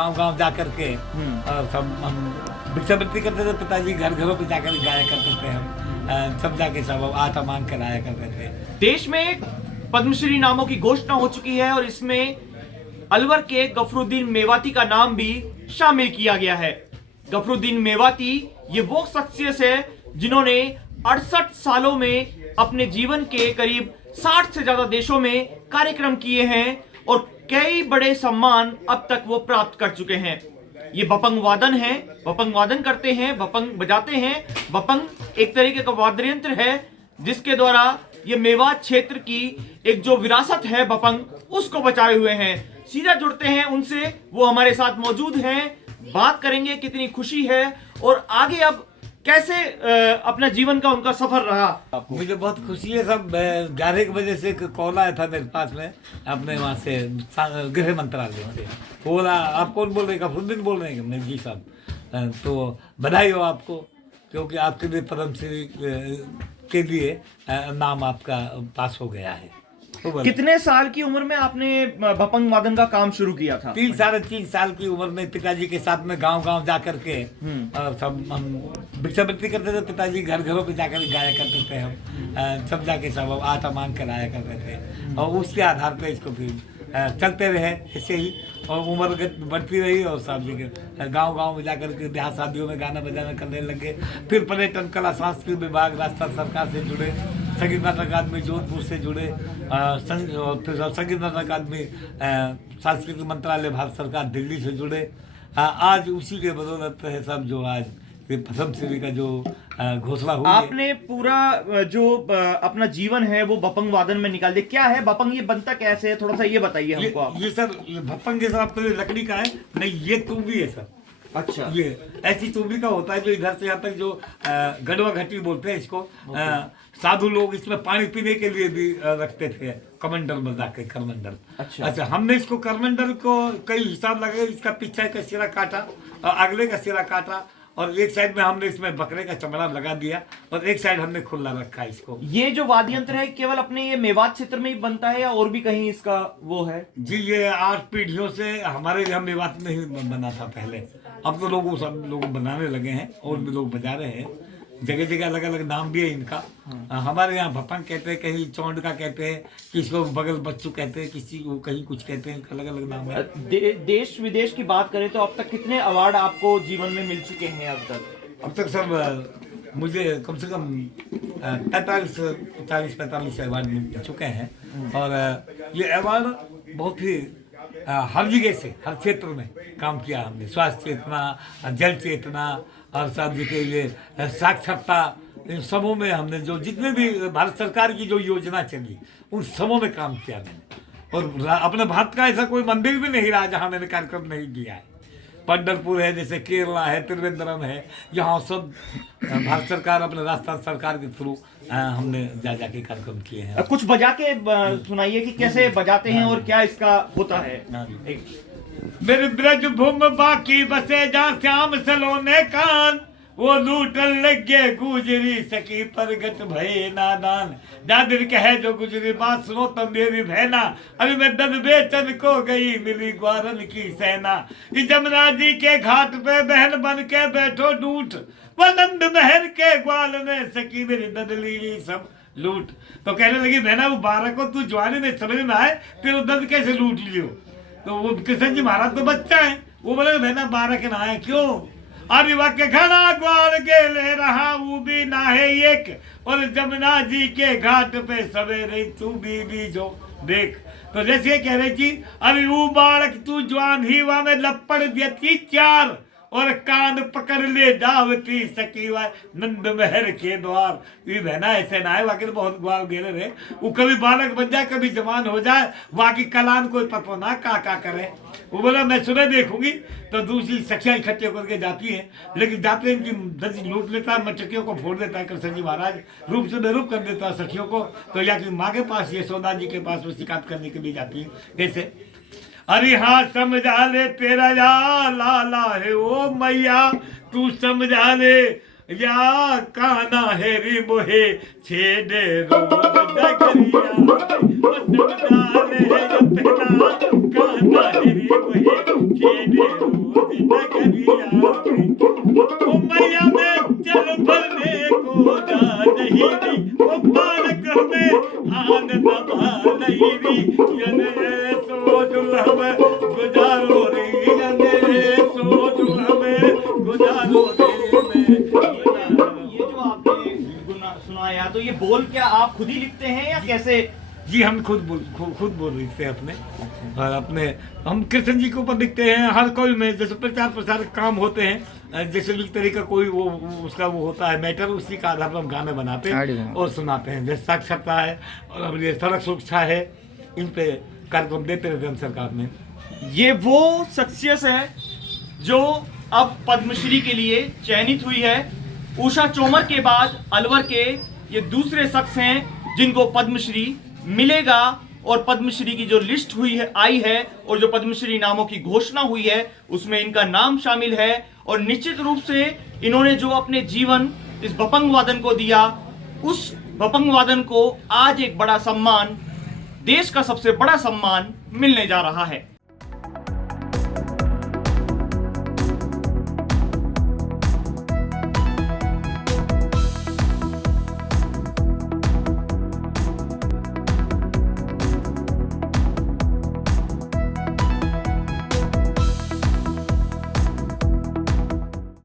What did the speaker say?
गांव गांव जा करके और सब हम भिक्षावृत्ति करते थे। पिताजी घर घरों पे जाकर गाया करते थे। हम सब जाके सब आटा मांग कर आया करते थे। देश में पद्मश्री नामों की घोषणा हो चुकी है और इसमें अलवर के गफरुद्दीन मेवाती का नाम भी शामिल किया गया है। गफरुद्दीन मेवाती ये वो शख्सियत है जिन्होंने 68 सालों में अपने जीवन के करीब 60 से ज्यादा देशों में कार्यक्रम किए हैं और कई बड़े सम्मान अब तक वो प्राप्त कर चुके हैं। ये बपंग वादन है, बपंग वादन करते हैं, बपंग बजाते हैं। बपंग एक तरीके का वाद्य यंत्र है जिसके द्वारा ये मेवात क्षेत्र की एक जो विरासत है बपंग, उसको बचाए हुए हैं। सीधा जुड़ते हैं उनसे, वो हमारे साथ मौजूद हैं, बात करेंगे कितनी खुशी है और आगे अब कैसे अपना जीवन का उनका सफर रहा। मुझे बहुत खुशी है। सब 11 बजे से कॉल आया था मेरे पास में, अपने वहाँ से गृह मंत्रालय से। बोला आप कौन बोल रहे हैं? गफरुद्दीन बोल रहे हैं। मैं जी साहब, तो बधाई हो आपको, क्योंकि आपके लिए पद्मश्री के लिए नाम आपका पास हो गया है। कितने साल की उम्र में आपने बपंग वादन का काम शुरू किया था? 3-3.5 साल की उम्र में पिताजी के साथ में गांव गांव जा करके और सब हम भिक्षावृत्ति करते थे। पिताजी घर घरों पे जाकर गाया करते थे। हम सब जाके सब आटा मांग कर आया करते थे और उसके आधार पर इसको फिर चलते रहे ऐसे ही। और उम्र बढ़ती रही और सब जगह गांव गांव में जाकर के ब्याह शादियों में गाना बजाना करने लगे। फिर पर्यटन कला सांस्कृतिक विभाग राजस्थान सरकार से जुड़े, संगीत नाटक अकादमी जोधपुर से जुड़े, फिर संगीत नाटक अकादमी सांस्कृतिक मंत्रालय भारत सरकार दिल्ली से जुड़े। आज उसी के बदौलत है सब जो आज पद्मश्री का जो घोषणा हुई। आपने पूरा जो अपना जीवन है वो बपंग वादन में निकाल दिया। क्या है बपंग, ये बनता कैसे है, थोड़ा सा ये बताइए हमको आप। ये सर, ये भपंग जैसा आपको लकड़ी का है नहीं, ये तुम्बी है सर। अच्छा, ये ऐसी तुम्बी का होता है जो इधर से यहाँ तक जो गढ़वा घटी बोलते हैं इसको। साधु लोग इसमें पानी पीने के लिए भी रखते थे, कमंडल में जाके करमंडल। अच्छा, हमने इसको करमंडल को कई हिसाब लगे। इसका पीछे का सिरा काटा और अगले का सिरा काटा और एक साइड में हमने इसमें बकरे का चमड़ा लगा दिया और एक साइड हमने खुला रखा इसको। ये जो वाद्य यंत्र है केवल अपने ये मेवात क्षेत्र में ही बनता है या और भी कहीं इसका वो है? जी, ये 8 पीढ़ियों से हमारे यहाँ मेवात में ही बना था पहले। अब तो सब लोग बनाने लगे हैं और भी लोग बजा रहे हैं। जगह जगह अलग अलग नाम भी है इनका। हमारे यहाँ भपंग कहते हैं, कहीं चौंड का कहते हैं, किसी को बगल बच्चू कहते हैं, किसी को कहीं कुछ कहते हैं, अलग अलग नाम है। देश विदेश की बात करें तो अब तक कितने अवार्ड आपको जीवन में मिल चुके हैं अब तक? अब तक सब मुझे कम से कम 40-45 अवार्ड मिल चुके हैं। और ये अवार्ड बहुत ही हर जगह से, हर क्षेत्र में काम किया हमने। स्वास्थ्य चेतना, जल चेतना और सब जगह ये साक्षरता, इन सबों में हमने जो जितने भी भारत सरकार की जो योजना चली उन सबों में काम किया मैंने। और अपने भारत का ऐसा कोई मंदिर भी नहीं रहा जहाँ मैंने कार्यक्रम नहीं किया है। पंढरपुर है, जैसे केरला है, त्रिवेंद्रम है, यहाँ सब भारत सरकार अपने राजस्थान सरकार के थ्रू हमने जा जाके कार्यक्रम किए हैं। कुछ बजा के सुनाइए कि कैसे बजाते हैं और क्या इसका होता है। मेरे ब्रज भूम बाकी बसे जा श्याम सलोने कान, वो लूटन लगे गुजरी सकी परगट भये नादान। दादिर कहे जो गुजरी बात सुनो तो मेरी बहना, अभी मैं दद बेचन को गई मिली ग्वारन की सेना। इस जमुना जी के घाट पे बहन बन के बैठो डूठ, वनंद महर के ग्वाल में सकी मेरी ददली सब लूट। तो कहने लगी बहना वो 12 को तू जवानी में समझ में आए, फिर दद कैसे लूट लियो। तो वो कृष्ण जी महाराज तो बच्चा है, वो बोले बहना 12 के ना आए क्यों? अरे वाक्य घना ग्वाल के ले रहा वो भी ना है एक, और जमुना जी के घाट पे सवेरे तू भी जो देख। तो जैसे कह रही थी, अरे वो बालक तू जवान ही वहां में लपड़ देती 4, और कान पकड़ ले जावती सकी नंद महर के द्वार। ये बहना ऐसे ना है, वाकई बहुत ग्वाल गेले रहे। वो कभी बालक बन जाए, कभी जवान हो जाए, वाकई कलान कोई पतो ना का करे। वो बोला मैं सुबह देखूंगी। तो दूसरी सखियां इकट्ठे करके जाती हैं, लेकिन जाते इनकी दर्जी लूट लेता है, मटकियों को फोड़ देता है कृष्ण जी महाराज, रूप से बेरूप कर देता है सखियों को। तो या कि माँ के पास, यशोदा जी के पास में शिकायत करने के लिए जाती है। कैसे? अरे हाँ समझा ले तेरा या लाला है ओ मैया, तू समझा ले या काना हेरी मोहे छेड़े रोज डगरिया ओ समझाले अपना काना हेरी मोहे छेड़े रोज डगरिया ओ मैया में चल भरने को जा नहीं दी ओ बालक में आन दबा नहीं दी यने सो दुल्हन गुजारो रे यने सो दुल्हन गुजारो रे ये जो आपने सुनाया, तो ये बोल क्या आप खुद ही लिखते हैं या कैसे? जी हम खुद बोल लिखते हैं अपने, और अपने हम कृष्ण जी के ऊपर लिखते हैं। हर कोई में जैसे प्रचार प्रसार काम होते हैं, जैसे भी तरीका कोई वो उसका वो होता है मैटर, उसी का आधार पर हम गाने बनाते हैं और सुनाते हैं। जैसे साक्षरता है और अब ये सड़क सुरक्षा है, इन पे कार्यक्रम देते रहते हैं हम सरकार में। ये वो शख्सियत है जो अब पद्मश्री के लिए चयनित हुई है। उषा चोमर के बाद अलवर के ये दूसरे शख्स हैं जिनको पद्मश्री मिलेगा, और पद्मश्री की जो लिस्ट हुई है आई है और जो पद्मश्री नामों की घोषणा हुई है उसमें इनका नाम शामिल है। और निश्चित रूप से इन्होंने जो अपने जीवन इस भपंग वादन को दिया, उस भपंग वादन को आज एक बड़ा सम्मान, देश का सबसे बड़ा सम्मान मिलने जा रहा है।